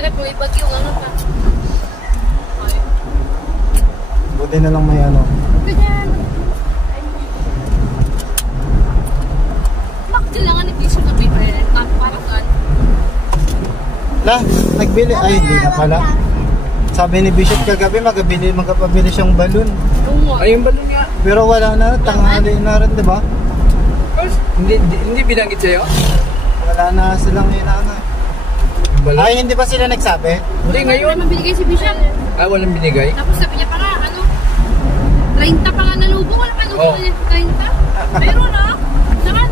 dagat mo ibagyo ano pa. Buti na lang may ano. Ganyan. Kailangan ni Tisha na paper parang gan. La, nagbili. Ay, hindi na pala. Sabi ni Bishop kagabi, magpabili siyang balon. Ay, yung balon nga. Pero wala na, tanghali na rin, di ba? Hindi binanggit sa'yo? Wala na silang inaano. Ay, hindi ba sila nagsabi? Hindi, ngayon. Wala binigay si Bishop. Ah, walang binigay? Tapos sabi niya pa nga, 30 pa nga nalubong. Wala pa nalubong 30. Pero na, naman,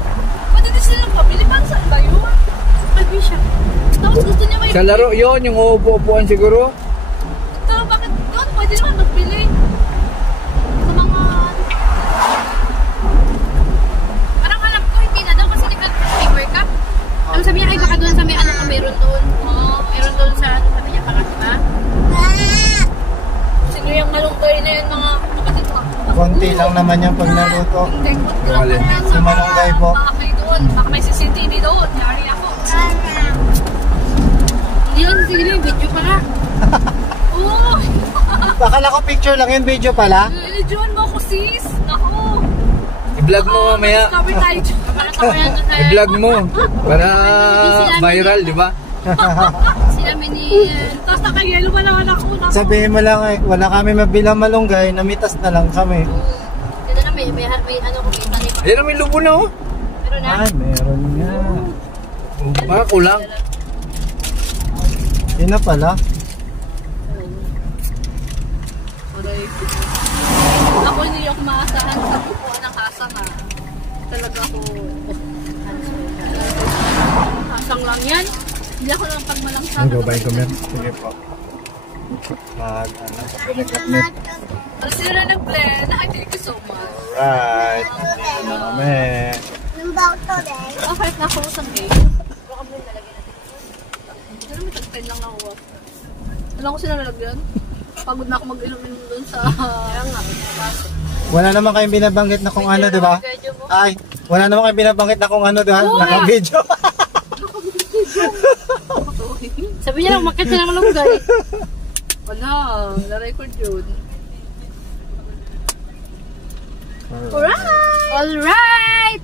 pati din sila pabili. Paano saan ba yun? Kay Bishop. Tapos gusto niya may... Sa laro yun, yung uupo-upuan siguro. Pero bakit doon? Pwede naman magpili. Sa mga... Parang alam ko, hindi na daw kasi nag-paper ka. Ano sabi niya, ay baka doon sa may ano ka meron doon. Meron doon sa ano sabi niya, baka diba? Sino yung malungkoy na yun mga kapatid ko? Konti lang naman yan pag naluto. Hindi, konti lang naman Si Malunggay po. Baka kayo doon, baka may CCTV doon. Yari ako. Hindi yun, sige yung video pa nga. Oo. Akala ko picture lang yun, video pala. Joan mo ako sis. Ako. I-vlog mo mamaya. Cover tayo. I-vlog mo. Para viral, di ba? Sila mini... Tapos nakayelo pa naman ako. Sabihin mo lang, wala kami mabilang malunggay, namitas na lang kami. Dito na may ano ko, may tanim. Ayan, may lubo na, oh. Meron na. Ay, meron nga. Baka kulang. Yun na pala. Ako hindi ako maasahan sa buko ng kasama. Talaga ako. Kasang lang yan. Hindi ako lang pagmalangsan. Ang babae ko, men. Sige po. Pagkakat-net. Tapos sila na nag-blend. Thank you so much. Alright. Dito na kami. Okay na ako sa cake. Baka mo nalagyan natin. Pero may tag-10 lang ako. Wala ko sila nalagyan. Pagod na ako mag-inom-inom doon sa... Kaya nga. Wala naman kayong binabanggit na kung ano, di ba? Ay, wala naman kayong binabanggit na kung ano, di ba? Naka-video. Sabi niya lang, makita na malunggay. Wala, na-record yun. Alright! Alright!